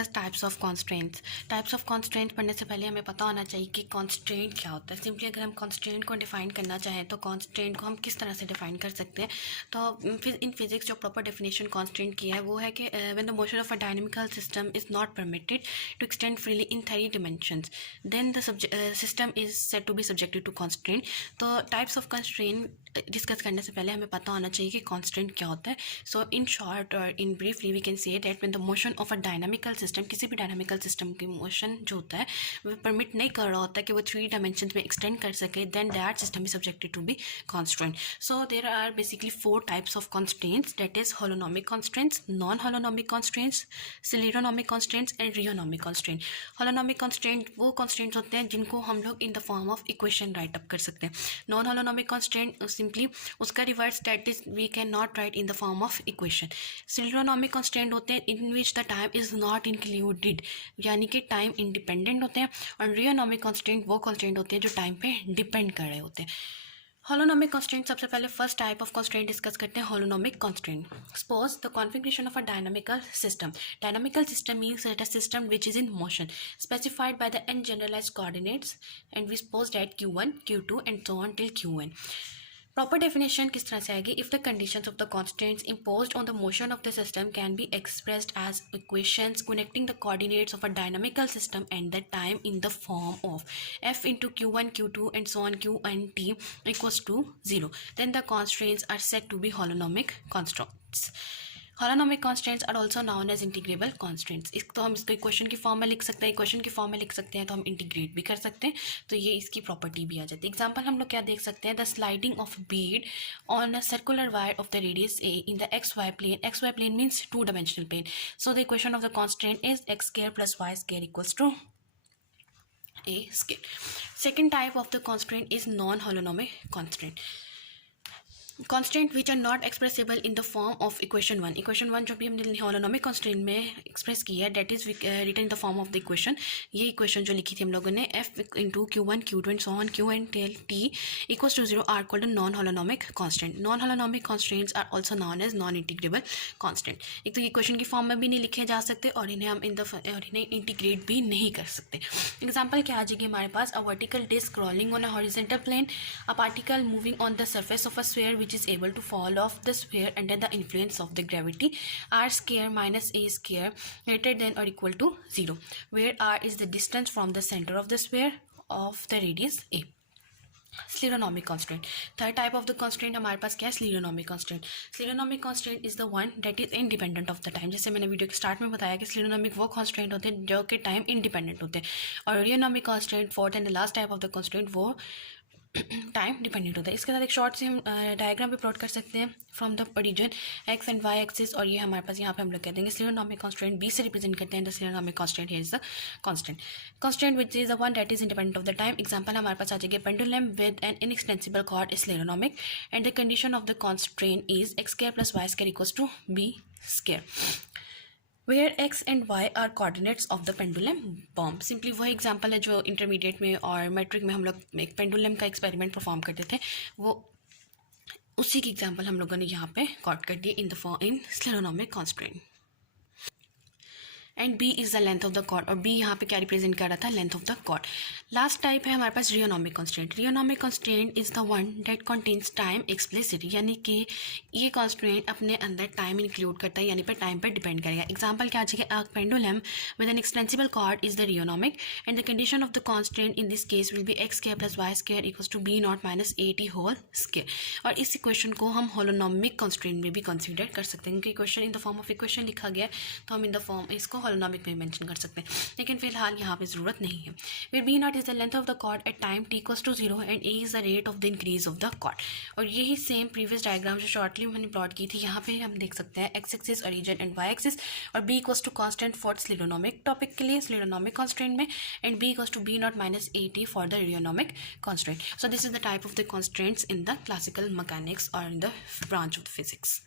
Discuss types of constraints. Types of constraint पढ़ने से पहले हमें पता होना चाहिए कि कॉन्स्ट्रेंट क्या होता है। सिंपली अगर हम कॉन्स्ट्रेंट को डिफाइन करना चाहें तो कॉन्स्ट्रेंट को हम किस तरह से डिफाइन कर सकते हैं, तो फिर इन फिजिक्स जो प्रॉपर डेफिनेशन कॉन्स्ट्रेंट की है वो है कि when the motion of a dynamical system is not permitted to extend freely in 3 dimensions then the system is said to be subjected to constraint. तो टाइप्स ऑफ कॉन्स्ट्रेंट डिस्कस करने से पहले हमें पता होना चाहिए कि कॉन्स्टेंट क्या होता है। सो इन शॉर्ट और in briefly we can say that when the motion of a dynamical system, किसी भी डायनामिकल सिस्टम की मोशन जो होता है वो परमिट नहीं कर रहा होता कि वो 3 dimensions में एक्सटेंड कर सके, then that system is subjected to be constant. So there are basically 4 types of constants, that is holonomic constants, non holonomic constants, scleronomic constants and rheonomic constant. Holonomic constant वो constants होते हैं जिनको हम लोग in the form of equation write up कर सकते हैं। Non holonomic constant simply उसका reverse that is we can not write in the form of equation. Scleronomic constant होते हैं in which the time is not included, यानी कि time independent होते हैं। और रियोनोमिक कॉन्स्टेंट वो कॉन्स्टेंट होते हैं जो टाइम पे डिपेंड कर रहे होते हैं। होलोनोमिक कॉन्स्टेंट, सबसे पहले first type of constant discuss करते हैं, holonomic constant. Suppose the configuration of a dynamical system. Dynamical system means that a system which is in motion specified by the n generalized coordinates and we suppose that q1 q2 and so on till qn। Proper definition किस तरह से आएगी? If the conditions of the constants imposed on the motion of the system can be expressed as equations connecting the coordinates of a dynamical system and the time in the form of f into q1 q2 and so on q and t equals to 0, then the constraints are said to be holonomic constraints। Holonomic constants are also known as integrable constants. इसको तो हम इसको equation की form में लिख सकते हैं, equation की फॉर्म में लिख सकते हैं तो हम इंटीग्रेट भी कर सकते हैं, तो ये इसकी प्रॉपर्टी भी आ जाती है। एग्जांपल हम लोग क्या देख सकते हैं, the sliding of bead on a circular wire of the radius a in the x y plane. X y plane means 2 dimensional plane. So the equation of the constant is x square plus y square equals to a square। Second type of the constraint is non-holonomic constraint। Constant which are not expressible in the form of equation 1। Equation 1 जो भी हमने holonomic constant में express की है that is written in the form of the equation. ये equation जो लिखी थी हम लोगों ने F into q1 q2 and so on q and tell t equals to 0 are called non holonomic constant. Non holonomic constants are also known as non integrable constant. एक तो equation की फॉर्म में भी नहीं लिखे जा सकते और इन्हें हम इन्हें इंटीग्रेट भी नहीं कर सकते। एग्जाम्पल क्या आ जाएगी हमारे पास, a vertical disc rolling on a horizontal plane, a particle moving on the surface of a sphere which is able to fall off the sphere under the influence of the gravity, r square minus a square greater than or equal to 0, where r is the distance from the center of the sphere of the radius a। Scleronomic constant. Third type of the constant हमारे पास क्या है, scleronomic constant. Scleronomic constant is the one that is independent of the time. जैसे मैंने video के start में बताया कि स्लेरोनोमिक वो कॉन्स्टेंट होते हैं जो कि टाइम इंडिपेंडेंट होते हैं, और rheonomic constant fourth and the last type of the constant वो टाइम डिपेंडेंट होता है। इसके साथ एक शॉर्ट से हम डायग्राम भी प्लॉट कर सकते हैं from the origin x and y axis, और ये हमारे पास यहाँ पे हम लोग कह देंगे स्लेरोनोमिक कॉन्स्टेंट बी से रिप्रेजेंट करते हैं। The scleronomic constant here is the constant which is the one that is independent of the time. Example हमारे पास आ जाएगा pendulum with an inextensible cord scleronomic and the condition of the constant is x square plus y square equals to b square, where x and y are coordinates of the pendulum bomb. Simply वही example है जो intermediate में और matric में हम लोग एक pendulum का एक्सपेरिमेंट परफॉर्म करते थे, वो उसी की एग्जांपल हम लोगों ने यहाँ पे कॉट कर दी in the form in scleronomic constant. And b is the length of the cord, और बी यहाँ पे क्या रिप्रेजेंट कर रहा था, length of the cord. Last type है हमारे पास rheonomic constant. Rheonomic constant is the one that contains time explicit, यानी कि ये कॉन्स्टेंट अपने अंदर टाइम इंक्लूड करता है, यानी पर टाइम पर डिपेंड करेगा। एग्जाम्पल क्या आ जाएगा, pendulum with an extensible cord is the rheonomic and the condition of the constant in this case will be x square plus y square equals to b not minus a t whole square. और इस equation को हम holonomic constant में भी consider कर सकते हैं, क्योंकि equation in the form of equation लिखा गया तो हम इन द फॉर्म इसको होलोनोमिक में मेंशन कर सकते हैं, लेकिन फिलहाल यहाँ पे जरूरत नहीं है। Where b not is the length of the cord at time t equals to 0 and a is the rate of the increase of the cord. और यही सेम प्रीवियस डायग्राम जो शॉर्टली मैंने प्लॉट की थी, यहाँ पे हम देख सकते हैं x axis origin and y axis, और b equals to constant for scleronomic topic के लिए स्लेरोनोमिक कॉन्स्टेंट में, and b equals to b not minus a t for the rheonomic constant. So this is the type of the constants in the classical mechanics और in the branch of the physics.